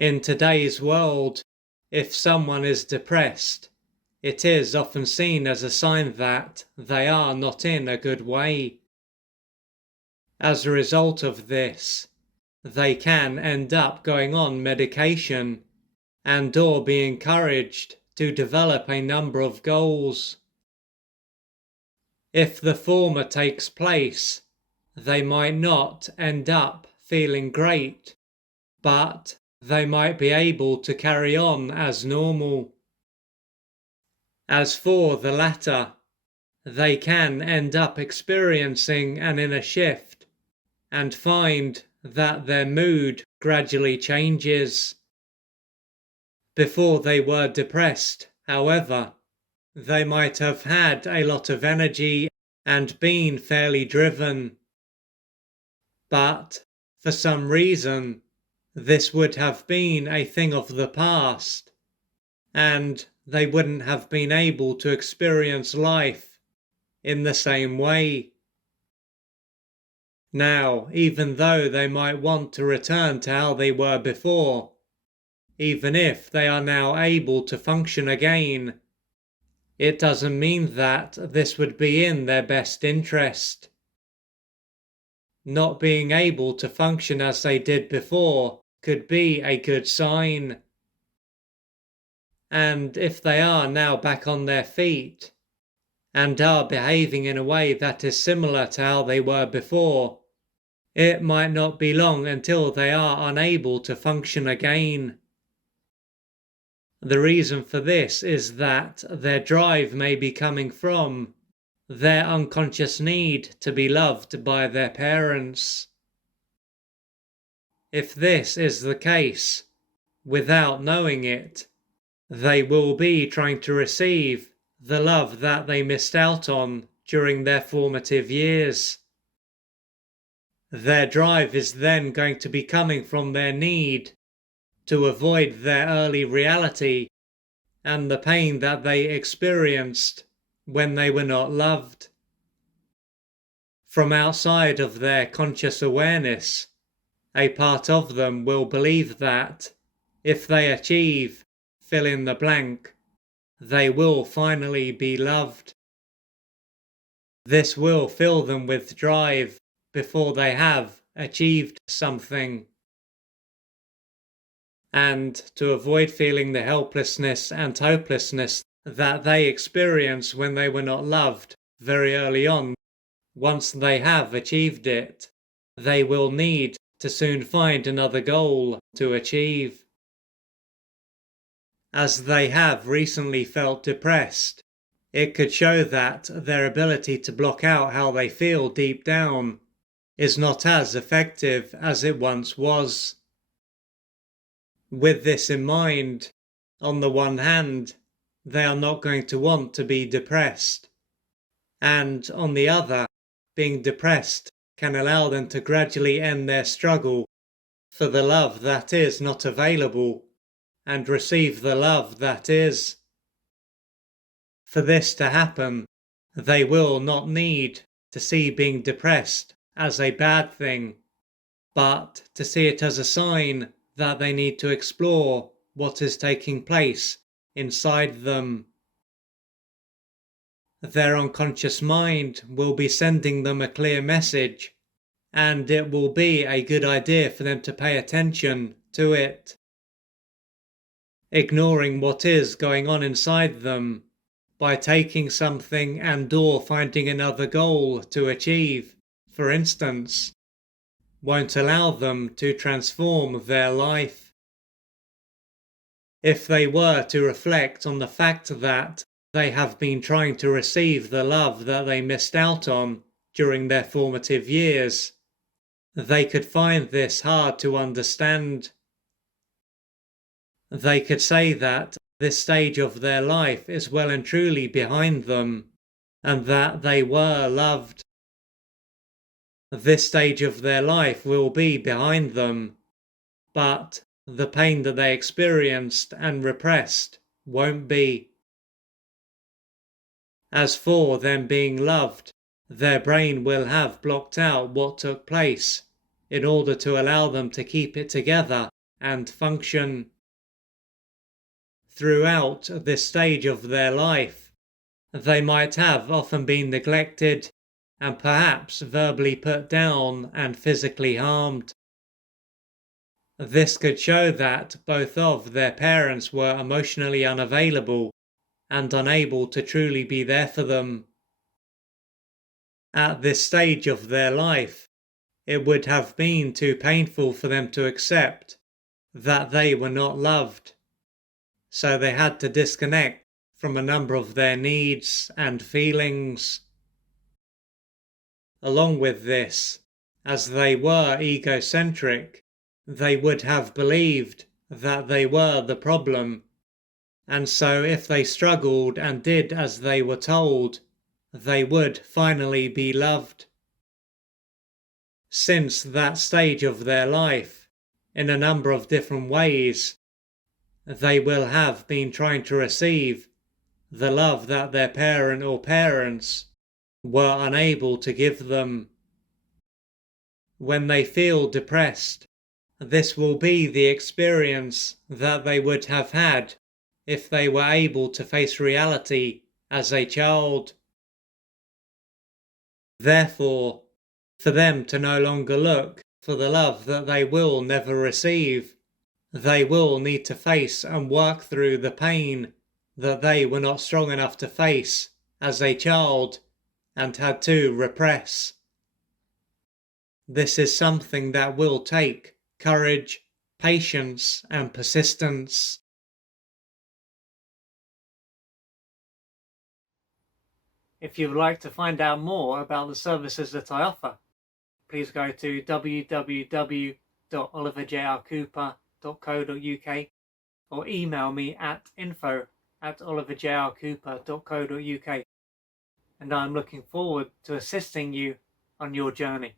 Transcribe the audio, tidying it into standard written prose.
In today's world, if someone is depressed, it is often seen as a sign that they are not in a good way. As a result of this, they can end up going on medication and or be encouraged to develop a number of goals. If the former takes place, they might not end up feeling great, but they might be able to carry on as normal. As for the latter, they can end up experiencing an inner shift and find that their mood gradually changes. Before they were depressed, however, they might have had a lot of energy and been fairly driven. But for some reason, this would have been a thing of the past, and they wouldn't have been able to experience life in the same way. Now, even though they might want to return to how they were before, even if they are now able to function again, it doesn't mean that this would be in their best interest. Not being able to function as they did before could be a good sign. And if they are now back on their feet and are behaving in a way that is similar to how they were before, it might not be long until they are unable to function again. The reason for this is that their drive may be coming from their unconscious need to be loved by their parents. If this is the case, without knowing it, they will be trying to receive the love that they missed out on during their formative years. Their drive is then going to be coming from their need to avoid their early reality and the pain that they experienced when they were not loved. From outside of their conscious awareness, a part of them will believe that if they achieve fill in the blank, they will finally be loved. This will fill them with drive before they have achieved something. And to avoid feeling the helplessness and hopelessness that they experience when they were not loved very early on, once they have achieved it, they will need to soon find another goal to achieve. As they have recently felt depressed, it could show that their ability to block out how they feel deep down is not as effective as it once was. With this in mind, on the one hand, they are not going to want to be depressed, and on the other, being depressed can allow them to gradually end their struggle for the love that is not available and receive the love that is. For this to happen, they will not need to see being depressed as a bad thing, but to see it as a sign that they need to explore what is taking place inside them. Their unconscious mind will be sending them a clear message, and it will be a good idea for them to pay attention to it. Ignoring what is going on inside them by taking something and or finding another goal to achieve, for instance, won't allow them to transform their life. If they were to reflect on the fact that they have been trying to receive the love that they missed out on during their formative years, they could find this hard to understand. They could say that this stage of their life is well and truly behind them, and that they were loved. This stage of their life will be behind them, but the pain that they experienced and repressed won't be. As for them being loved, their brain will have blocked out what took place in order to allow them to keep it together and function. Throughout this stage of their life, they might have often been neglected and perhaps verbally put down and physically harmed. This could show that both of their parents were emotionally unavailable and unable to truly be there for them. At this stage of their life, it would have been too painful for them to accept that they were not loved, so they had to disconnect from a number of their needs and feelings. Along with this, as they were egocentric, they would have believed that they were the problem, and so if they struggled and did as they were told, they would finally be loved. Since that stage of their life, in a number of different ways, they will have been trying to receive the love that their parent or parents were unable to give them. When they feel depressed, this will be the experience that they would have had if they were able to face reality as a child. Therefore, for them to no longer look for the love that they will never receive, they will need to face and work through the pain that they were not strong enough to face as a child and had to repress. This is something that will take courage, patience, and persistence. If you would like to find out more about the services that I offer, please go to www.oliverjrcooper.co.uk or email me at info@oliverjrcooper.co.uk, and I'm looking forward to assisting you on your journey.